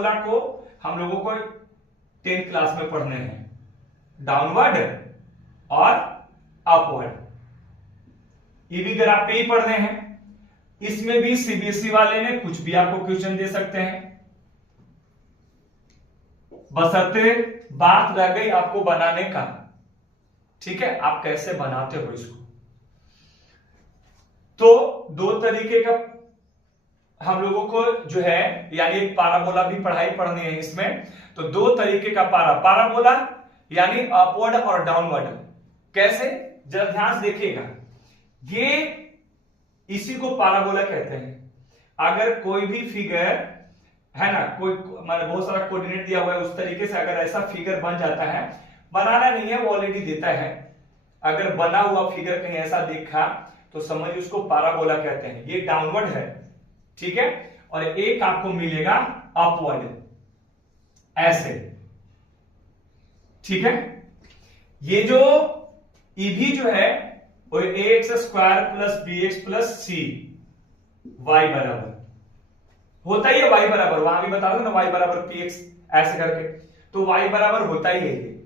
Parabola को हम लोगों को 10th क्लास में पढ़ने हैं, डाउनवर्ड और अपवर्ड, ये भी ग्राफ पे ही पढ़ने हैं। इसमें भी सीबीएसई वाले ने कुछ भी आपको क्वेश्चन दे सकते हैं, बशर्ते बात रह गई आपको बनाने का, ठीक है, आप कैसे बनाते हो इसको। तो दो तरीके का हम लोगों को जो है, यानी एक पाराबोला भी पढ़नी है इसमें। तो दो तरीके का पाराबोला यानी अपवर्ड और डाउनवर्ड। कैसे, जरा ध्यान से देखिएगा, ये इसी को पाराबोला कहते हैं। अगर कोई भी फिगर है ना, कोई मतलब बहुत सारा कोऑर्डिनेट दिया हुआ है, उस तरीके से अगर ऐसा फिगर बन जाता है, बनाना नहीं है वो ऑलरेडी देता है, अगर बना हुआ फिगर कहीं ऐसा देखा तो समझिए उसको पाराबोला कहते हैं। ये डाउनवर्ड है, ठीक है, और एक आपको मिलेगा अपवर्ड, ऐसे, ठीक है। ये जो ईभी जो है वो ax square plus bx plus c y बराबर होता ही है, y बराबर, वहां भी बता दो ना, y बराबर px ऐसे करके, तो y बराबर होता ही है ये।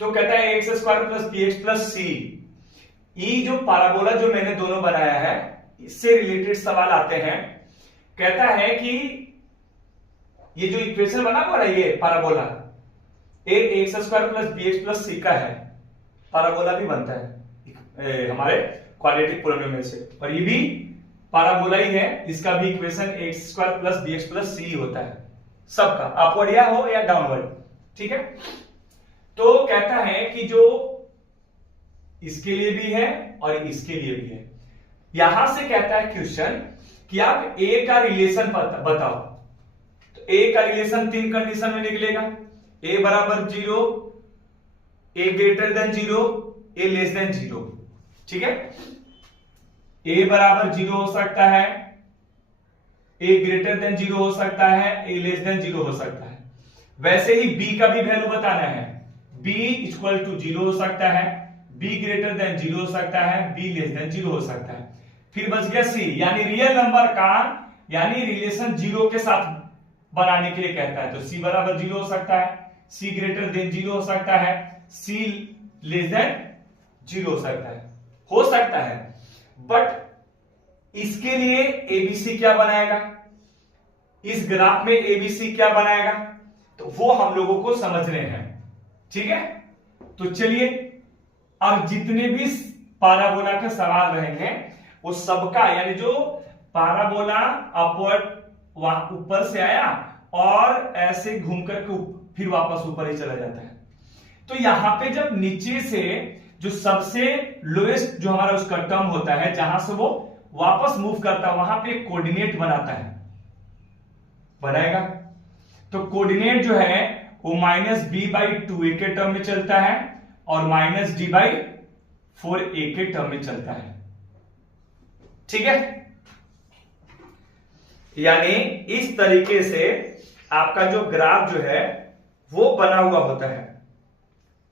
तो कहता है ax square plus bx plus c. ये जो पाराबोला जो मैंने दोनों बनाया है, इससे रिलेटेड सवाल आते हैं। कहता है कि ये जो इक्वेशन बना हुआ है ये parabola, ax square plus bx plus c का है, पाराबोला भी बनता है हमारे क्वाड्रेटिक पॉलिनोमियल से, और ये भी पाराबोला ही है, इसका भी equation x square plus bx plus c होता है सबका, अपवर्ड या हो या डाउनवर्ड, ठीक है। तो कहता है कि जो इसके लिए भी है और इसके लिए भी है। यहां से कहता है क्वेश्चन कि आप ए का रिलेशन बताओ। तो ए का रिलेशन 3 कंडीशन में निकलेगा, ए बराबर 0, ए ग्रेटर देन 0, ए लेस देन 0, ठीक है। ए बराबर 0 हो सकता है, ए ग्रेटर देन 0 हो सकता है, ए लेस देन 0 हो सकता है। वैसे ही बी का भी वैल्यू बताना है, b इक्वल टू 0 हो सकता है, b ग्रेटर देन 0 हो सकता है, b लेस देन 0 हो सकता है। फिर बच गया c, यानी रियल नंबर का यानी रिलेशन 0 के साथ बनाने के लिए कहता है। तो c बराबर 0 हो सकता है, c ग्रेटर देन 0 हो सकता है, c लेस देन 0 हो सकता है। बट इसके लिए एबीसी क्या बनाएगा, इस ग्राफ में एबीसी क्या बनाएगा, तो वो हम लोगों को समझने हैं, ठीक है। तो चलिए, अब जितने भी पाराबोला के सवाल रहेंगे वो सबका, यानी जो पाराबोला अपवर्ड वहां ऊपर से आया और ऐसे घूम करके फिर वापस ऊपर ही चला जाता है, तो यहां पे जब नीचे से जो सबसे लोएस्ट जो हमारा उसका टर्म होता है, जहां से वो वापस मूव करता है, वहां पे एक कोऑर्डिनेट बनाता है, बनाएगा। तो कोऑर्डिनेट जो है वो -b/2a के टर्म में चलता है और -d/4a के टर्म में चलता है, ठीक है। यानी इस तरीके से आपका जो ग्राफ जो है वो बना हुआ होता है,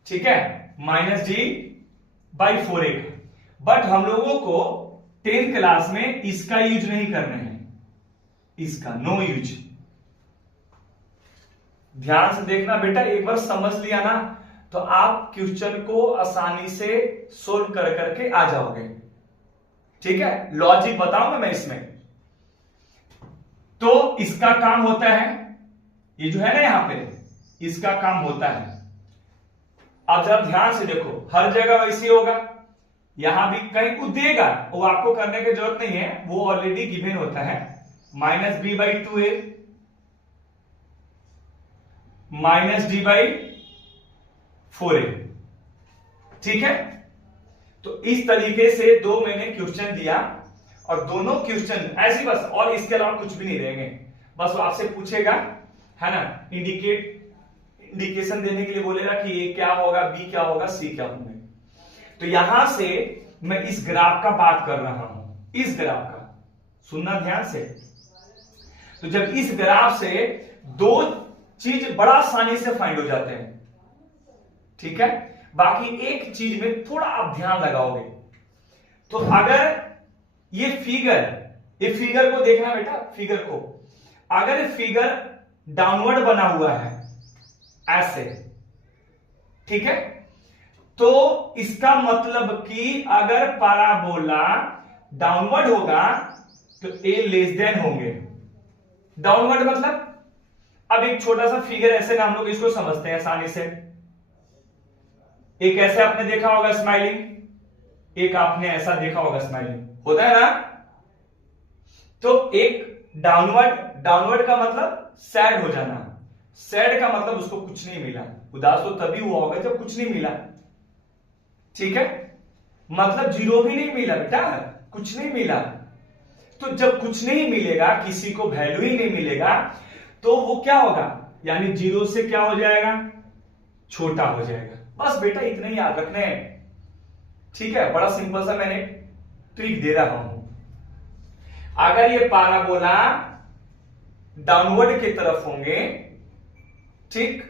ठीक है, -d/4a का। बट हम लोगों को 10th क्लास में इसका यूज नहीं करने हैं, इसका नो यूज। ध्यान से देखना बेटा, एक बार समझ लिया ना तो आप क्वेश्चन को आसानी से सोल्व कर करके आ जाओगे, ठीक है। लॉजिक बताऊंगा मैं इसमें। तो इसका काम होता है, ये जो है ना यहां पे, इसका काम होता है। अब जरा ध्यान से देखो, हर जगह वैसे होगा, यहां भी कहीं कुछ देगा, वो आपको करने की जरूरत नहीं है, वो ऑलरेडी गिवन होता है। -b/2a -d/4a, ठीक है। तो इस तरीके से दो मैंने क्वेश्चन दिया और दोनों क्वेश्चन ऐसे बस, और इसके अलावा कुछ भी नहीं रहेंगे, बस वो आपसे पूछेगा, है ना, इंडिकेशन देने के लिए बोलेगा कि ए क्या होगा, बी क्या होगा, सी क्या होंगे। तो यहां से मैं इस ग्राफ का बात कर रहा हूं, इस ग्राफ का सुनना ध्यान से। तो जब इस ग्राफ से दो चीज बड़ा आसानी से फाइंड हो जाते हैं, ठीक है। बाकी एक चीज में थोड़ा आप ध्यान लगाओगे, तो अगर ये फिगर को देखना बेटा, फिगर को, अगर फिगर डाउनवर्ड बना हुआ है ऐसे, ठीक है। तो इसका मतलब कि अगर पाराबोला डाउनवर्ड होगा तो ए लेस देन होंगे। डाउनवर्ड मतलब, अब एक छोटा सा फिगर ऐसे ना हम लोग इसको समझते हैं आसानी से। एक ऐसे आपने देखा होगा स्माइलिंग, एक आपने ऐसा देखा होगा स्माइलिंग, होता है ना। तो एक डाउनवर्ड का मतलब सैड हो जाना, सैड का मतलब उसको कुछ नहीं मिला। उदास तो तभी हुआ होगा जब कुछ नहीं मिला, ठीक है। मतलब जीरो भी नहीं मिला बेटा, कुछ नहीं मिला। तो जब कुछ नहीं मिलेगा, किसी को वैल्यू ही नहीं मिलेगा, तो वो क्या होगा, यानी जीरो से क्या हो जाएगा, छोटा हो जाएगा। बस बेटा इतना ही याद रखना है, ठीक है। बड़ा सिंपल सा मैंने ट्रिक दे रहा हूं। अगर ये पाराबोला डाउनवर्ड की तरफ होंगे, ठीक,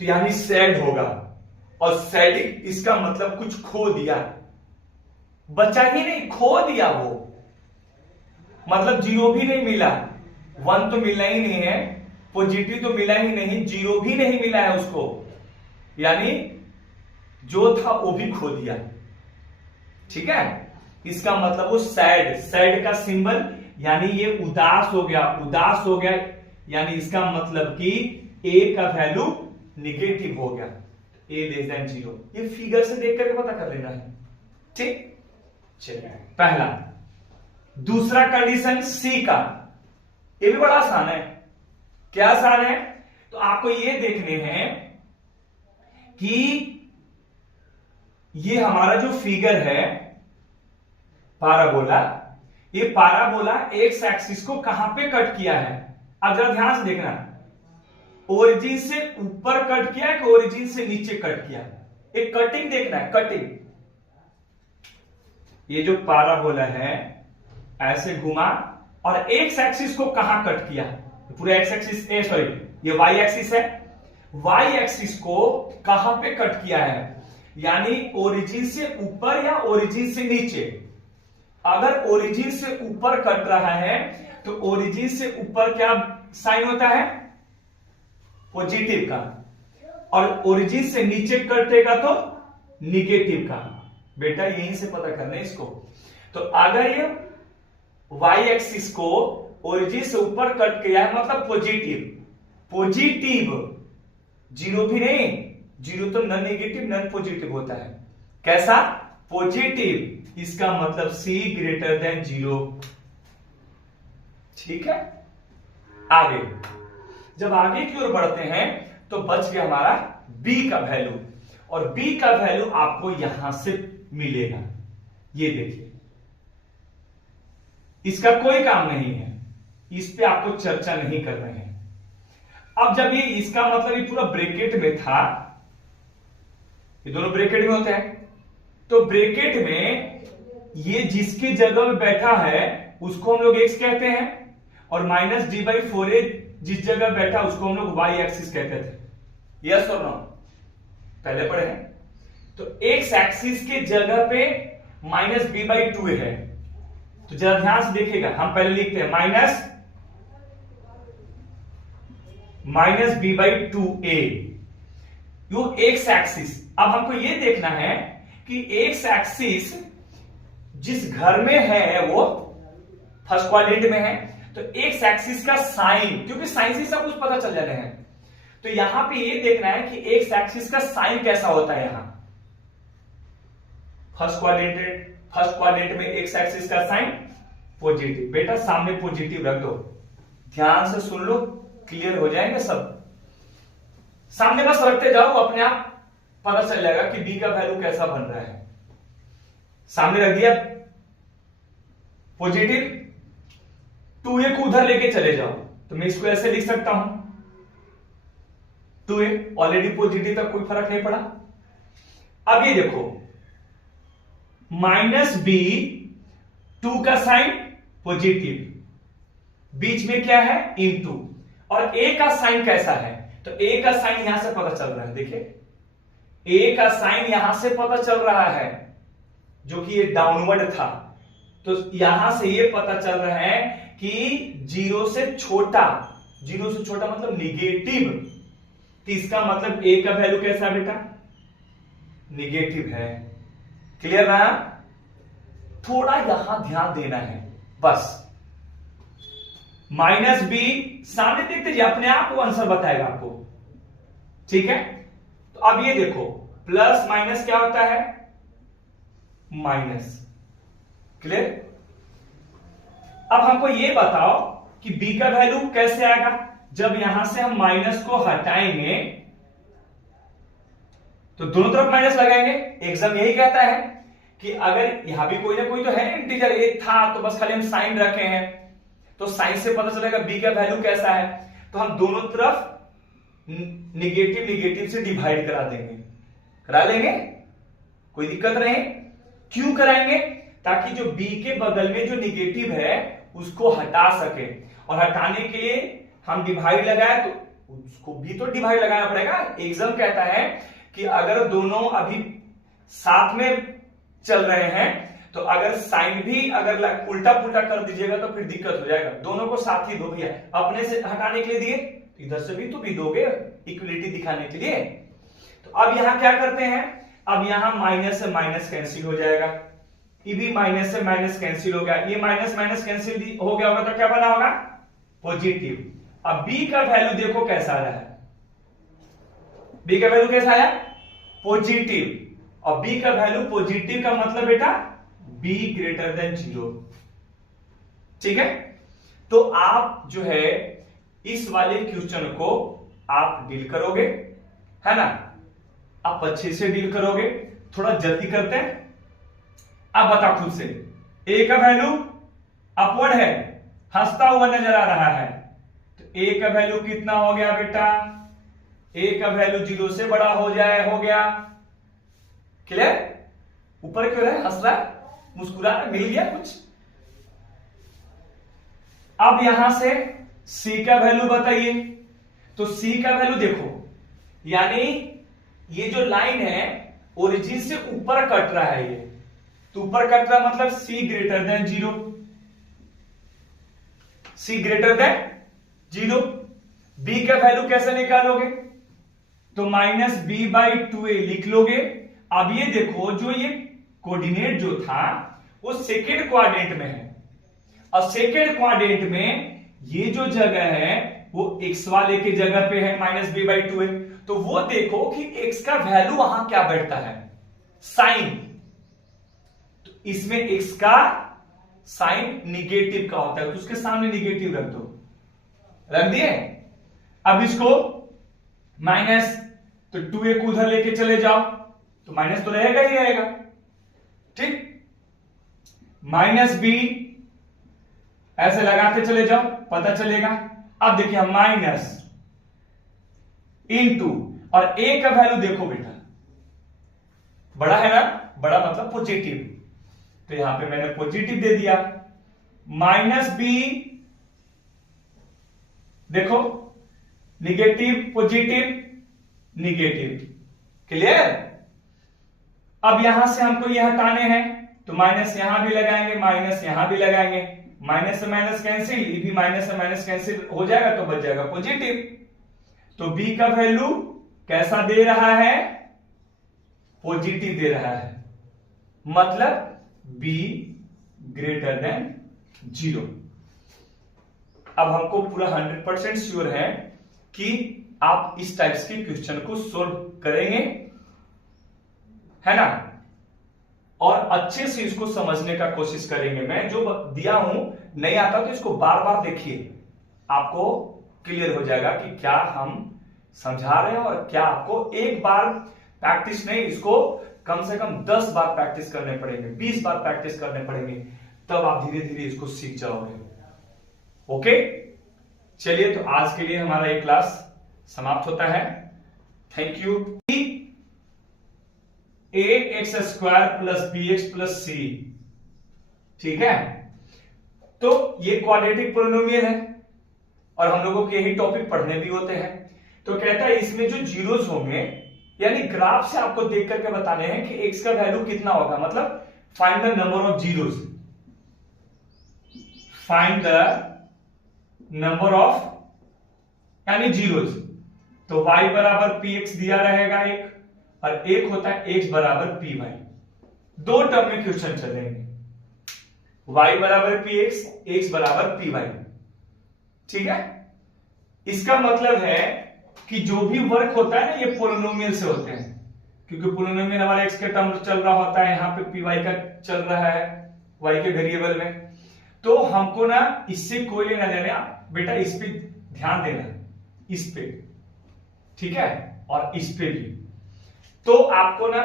तो यानी सैड होगा। और सैडिक इसका मतलब कुछ खो दिया, बचा ही नहीं, खो दिया वो। मतलब जीरो भी नहीं मिला, वन तो मिलना ही नहीं है, पॉजिटिव तो मिला ही नहीं, जीरो भी नहीं मिला है उसको, यानी जो था वो भी खो दिया, ठीक है। इसका मतलब वो सैड का सिंबल, यानी ये उदास हो गया, यानी इसका मतलब कि ए का वैल्यू निगेटिव हो गया, ए लेस देन जीरो। ये फिगर से देख करके पता कर लेना है, ठीक। चलिए पहला। दूसरा कंडीशन सी का, ये भी बड़ा आसान है। क्या आसान है, तो आपको ये देखने हैं कि ये हमारा जो फिगर है पाराबोला, ये पाराबोला एक्स एक्सिस को कहां पे कट किया है। अब जरा ध्यान से देखना, ओरिजिन से ऊपर कट किया है कि ओरिजिन से नीचे कट किया, एक कटिंग देखना है, कटिंग। ये जो पाराबोला है ऐसे घुमा और एक्स एक्सिस को कहां कट किया, पूरे एक्स एक्सिस, सॉरी ये वाई एक्सिस है, वाई एक्सिस को कहां पे कट किया है, यानी ओरिजिन से ऊपर या ओरिजिन से नीचे। अगर ओरिजिन से ऊपर कट रहा है तो ओरिजिन से ऊपर क्या साइन होता है, पॉजिटिव का, और ओरिजिन से नीचे कटेगा तो निगेटिव का। बेटा यहीं से पता करना है इसको। तो अगर ये वाई एक्सिस को ओरिजिन से ऊपर कट किया है मतलब पॉजिटिव, जीरो भी नहीं, जीरो तो नॉन नेगेटिव नॉन पॉजिटिव होता है, कैसा, पॉजिटिव। इसका मतलब सी ग्रेटर देन जीरो, ठीक है। आगे, जब आगे की ओर बढ़ते हैं तो बच गया हमारा बी का वैल्यू, और बी का वैल्यू आपको यहां से मिलेगा, ये देखिए। इसका कोई काम नहीं है, इस पे आपको चर्चा नहीं कर रहे हैं। अब जब ये इसका मतलब ये पूरा ब्रैकेट में था, ये दोनों ब्रैकेट में होते हैं, तो ब्रैकेट में ये जिसकी जगह में बैठा है उसको हम लोग एक्स कहते हैं, और माइनस डी बाई फोर ए जिस जगह बैठा उसको हम लोग वाई एक्सिस कहते थे। यस और नो, पहले पढ़े हैं। तो एक्स एक्सिस के जगह पे माइनस बी बाई टू है, तो जरा ध्यान से देखिएगा, हम पहले लिखते हैं minus B by two A, U X axis. अब हमको यह देखना है कि एक्स एक्सिस जिस घर में है वो फर्स्ट क्वाड्रेंट में है, तो एक्स एक्सिस का साइन, क्योंकि साइन से सब कुछ पता चल जाते हैं, तो यहां पे ये देखना है कि एक्स एक्सिस का साइन कैसा होता है। यहां फर्स्ट क्वाड्रेंट में एक्स एक्सिस का साइन पॉजिटिव। बेटा सामने पॉजिटिव रख दो, ध्यान से सुन लो, क्लियर हो जाएंगे सब। सामने बस रखते जाओ, अपने आप पता चल जाएगा कि बी का वैल्यू कैसा बन रहा है। सामने रख दिया पॉजिटिव, 2a को उधर लेके चले जाओ, तो मैं इसको ऐसे लिख सकता हूं, 2a ऑलरेडी पॉजिटिव तक कोई फर्क नहीं पड़ा। अब ये देखो माइनस बी, 2 का साइन पॉजिटिव, बीच में क्या है इनटू, और a का साइन कैसा है, तो a का साइन यहां से पता चल रहा है, देखिए a का साइन यहां से पता चल रहा है, जो कि ये डाउनवर्ड था, तो यहां से ये पता चल रहा है कि जीरो से छोटा, जीरो से छोटा मतलब निगेटिव, तो इसका मतलब a का वैल्यू कैसा है बेटा, निगेटिव है। क्लियर ना? थोड़ा यहां ध्यान देना है बस। माइनस बी सामने देखते जाइए, अपने आप वो आंसर बताएगा आपको। ठीक है, तो अब ये देखो प्लस माइनस क्या होता है, माइनस। क्लियर? अब हमको ये बताओ कि b का वैल्यू कैसे आएगा, जब यहां से हम माइनस को हटाएंगे तो दोनों तरफ माइनस लगाएंगे। एग्जाम यही कहता है कि अगर यहां भी कोई ना कोई तो है इंटीजर, एक था तो बस खाली हम साइन रखे हैं, तो साइन से पता चलेगा b का वैल्यू कैसा है। तो हम दोनों तरफ निगेटिव निगेटिव से डिवाइड करा देंगे, करा लेंगे, कोई दिक्कत नहीं। क्यों कराएंगे? ताकि जो b के बगल में जो निगेटिव है उसको हटा सके, और हटाने के लिए हम डिवाइड लगाए तो उसको भी तो डिवाइड लगाना पड़ेगा। एग्जाम कहता है कि अगर दोनों अभी साथ में चल रहे हैं तो अगर साइन भी अगर उल्टा पुल्टा कर दीजिएगा तो फिर दिक्कत हो जाएगा। दोनों को साथ ही दो भैया, अपने से हटाने के लिए दिए तो इधर से भी तो भी दोगे इक्वलिटी दिखाने के लिए। तो अब यहां क्या करते हैं, अब यहां माइनस से माइनस कैंसिल हो जाएगा, ये भी माइनस से माइनस कैंसिल हो गया, ये माइनस माइनस कैंसिल हो गया होगा तो क्या बना होगा, पॉजिटिव। अब b का वैल्यू देखो कैसा आया है, b का वैल्यू कैसा आया, पॉजिटिव। और b का वैल्यू पॉजिटिव का मतलब बेटा b ग्रेटर देन 0। ठीक है, तो आप जो है इस वाले क्वेश्चन को आप डील करोगे, है ना, आप अच्छे से डील करोगे। थोड़ा जल्दी करते हैं। अब बता खुद से, a का वैल्यू अपवर्ड है, हंसता हुआ नजर आ रहा है, तो a का वैल्यू कितना हो गया बेटा, a का वैल्यू 0 से बड़ा हो गया। क्लियर? ऊपर क्यों है, हंस रहा है, मुस्कुरा रहा है, मिल गया कुछ। अब यहां से c का वैल्यू बताइए, तो c का वैल्यू देखो, यानी ये जो लाइन है ओरिजिन से ऊपर कट रहा है, ये तो ऊपर कट रहा मतलब c greater than 0, c greater than 0। b का वैल्यू कैसे निकालोगे, तो माइनस बी बाई 2a लिख लोगे। अब ये देखो जो ये कोऑर्डिनेट जो था वो सेकेंड क्वाड्रेंट में है, और सेकेंड क्वाड्रेंट में ये जो जगह है वो x वाले की जगह पे है माइनस बी बाई 2a। तो वो देखो कि x का वैल्यू वहां क्या बैठता है, साइन। तो इसमें x का साइन निगेटिव का होता है, तो उसके सामने निगेटिव रख दो, रख दिए। अब इसको माइनस, तो 2a को उधर लेके चले जाओ तो माइनस तो रहेगा ही रहेगा। ठीक, माइनस बी ऐसे लगाते चले जाओ, पता चलेगा। अब देखिए माइनस इनटू, और a का वैल्यू देखो बेटा बड़ा है ना, बड़ा मतलब पॉजिटिव, तो यहां पे मैंने पॉजिटिव दे दिया। माइनस बी देखो, निगेटिव पॉजिटिव निगेटिव। क्लियर? अब यहां से हमको ये हटाने हैं, तो माइनस यहां भी लगाएंगे, माइनस यहां भी लगाएंगे, माइनस से माइनस कैंसिल, ये भी माइनस से माइनस कैंसिल हो जाएगा तो बच जाएगा पॉजिटिव। तो b का वैल्यू कैसा दे रहा है, पॉजिटिव दे रहा है, मतलब b ग्रेटर देन 0। अब हमको पूरा 100% श्योर है कि आप इस टाइप्स के क्वेश्चन को सोल्व करेंगे, है ना, और अच्छे से इसको समझने का कोशिश करेंगे। मैं जो दिया हूं नहीं आता तो इसको बार बार देखिए, आपको क्लियर हो जाएगा कि क्या हम समझा रहे हैं और क्या आपको एक बार प्रैक्टिस नहीं, इसको कम से कम 10 बार प्रैक्टिस करने पड़ेंगे, 20 बार प्रैक्टिस करने पड़ेंगे, तब आप धीरे धीरे इसको सीख जाओगे। ओके, चलिए, तो आज के लिए हमारा ये क्लास समाप्त होता है। Thank you. ax square plus bx plus c, ठीक है, तो ये क्वाड्रेटिक पोलिनोमियल है और हम लोगों के यही टॉपिक पढ़ने भी होते हैं। तो कहता है इसमें जो जीरोस होंगे, यानी ग्राफ से आपको देख करके बताने हैं कि x का वैल्यू कितना होगा, मतलब find the number of zeros, find the number of यानी जीरोज। तो y बराबर पी एक्स दिया रहेगा एक, और एक होता है x बराबर पी वाई। दो टर्म में क्वेश्चन चलेंगे, y बराबर पी एक्स, एक्स बराबर पी वाई। ठीक है, इसका मतलब है कि जो भी वर्क होता है ना ये पोलिनोमियल से होते हैं, क्योंकि पोलिनोमियल हमारा x का टर्म चल रहा होता है, यहाँ पे पी वाई का चल रहा है y के वेरिएबल में। तो हमको ना इससे कोई लेना देना, बेटा इस पे ध्यान देना, इस पे, ठीक है, और इस पे भी। तो आपको ना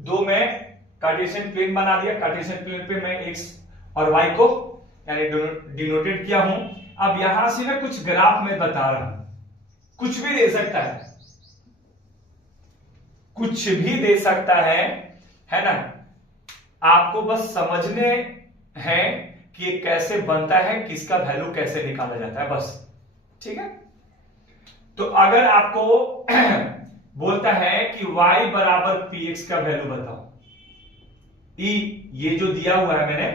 दो में कार्टेशियन प्लेन बना दिया, कार्टेशियन प्लेन पे मैं x और y को यानी डिनोटेड किया हूं। अब यहां से मैं कुछ ग्राफ में बता रहा हूं, कुछ भी दे सकता है, कुछ भी दे सकता है ना। आपको बस समझने हैं कि ये कैसे बनता है, किसका वैल्यू कैसे निकाला जाता है, बस। ठीक है, तो अगर आपको बोलता है कि y बराबर पी एक्स का वैल्यू बताओ, ये जो दिया हुआ है मैंने,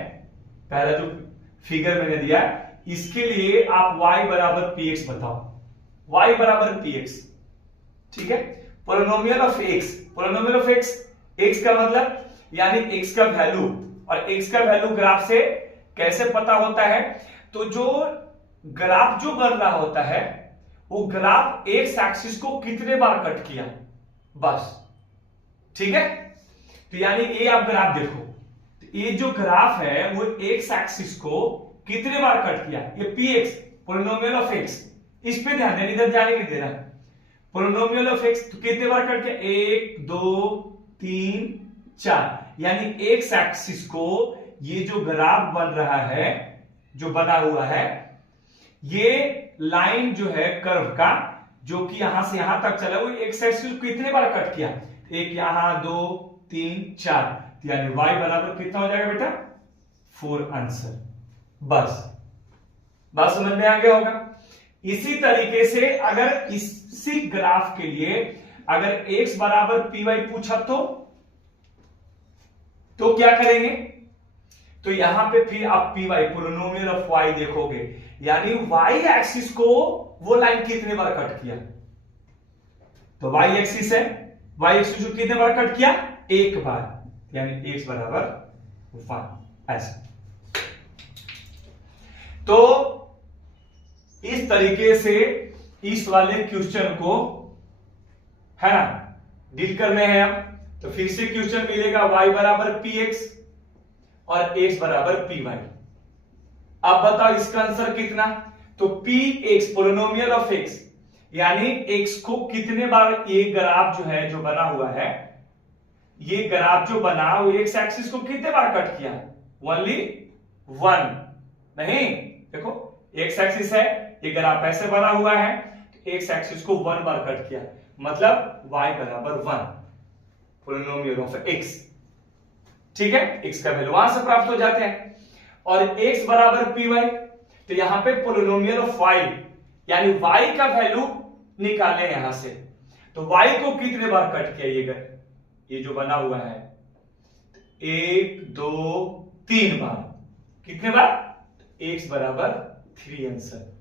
पहला जो फिगर मैंने दिया, इसके लिए आप y बराबर पी एक्स बताओ, y बराबर पी एक्स। ठीक है, polynomial of x, polynomial of x का मतलब यानी x का वैल्यू, और x का वैल्यू ग्राफ से कैसे पता होता है, तो जो ग्राफ जो बन रहा होता है वो ग्राफ एक्स एक्सिस को कितने बार कट किया, बस। ठीक है, तो यानी ये आप ग्राफ देखो, तो ये जो ग्राफ है वो एक्स एक्सिस को कितने बार कट किया, ये P x polynomial of x, इस पे ध्यान देना, इधर जाने नहीं देना। पोलिनोमियल ऑफ एक्स तो कितने बार कट किया, 1 2 3 4, यानी एक्स एक्सिस को ये जो ग्राफ बन रहा है, जो बना हुआ है, ये लाइन जो है कर्व का, जो कि यहां से यहां तक चला, वो एक्स एक्सिस को कितने बार कट किया, एक यहां 2 3 4, यानी y बराबर कितना हो जाएगा बेटा, 4 आंसर। बस बात समझ में आ गया होगा। इसी तरीके से अगर इसी ग्राफ के लिए अगर x बराबर पी वाई पूछा तो क्या करेंगे, तो यहां पे फिर आप P Y polynomial of y देखोगे, यानी y एक्सिस को वो लाइन कितने बार कट किया, तो y एक्सिस है, y एक्सिस को कितने बार कट किया, एक बार, यानी x बराबर 1, ऐसा। तो इस तरीके से इस वाले क्वेश्चन को है ना डील करने हैं हम। तो फिर से क्वेश्चन मिलेगा y बराबर पी एक्स और x बराबर पी वाई। अब बताओ इसका आंसर कितना, तो P x polynomial of x, यानी x को कितने बार, ये ग्राफ जो है जो बना हुआ है, ये ग्राफ जो बना वो x एक्सिस को कितने बार कट किया, ओनली 1, नहीं, देखो x एक्सिस है, ये ग्राफ ऐसे बना हुआ है, x एक्सिस को 1 बार कट किया, मतलब y बराबर 1 पोलिनोमियल ऑफ x। ठीक है, x का वैल्यू वहां से प्राप्त हो जाते हैं। और x बराबर पी वाई, तो यहां पे पोलिनोमियल ऑफ y, यानी y का वैल्यू निकालें यहां से, तो y को कितने बार कट किया, ये जो बना हुआ है 1 2 3 बार, कितने बार, x बराबर 3 आंसर।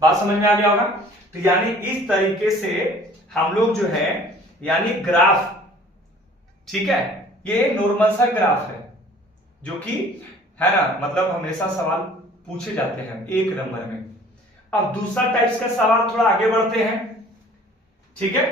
बात समझ में आ गया होगा। तो यानी इस तरीके से हम लोग जो है, यानी ग्राफ, ठीक है, ये नॉर्मल सा ग्राफ है जो कि है ना, मतलब हमेशा सवाल पूछे जाते हैं 1 नंबर में। अब दूसरा टाइप्स का सवाल, थोड़ा आगे बढ़ते हैं, ठीक है।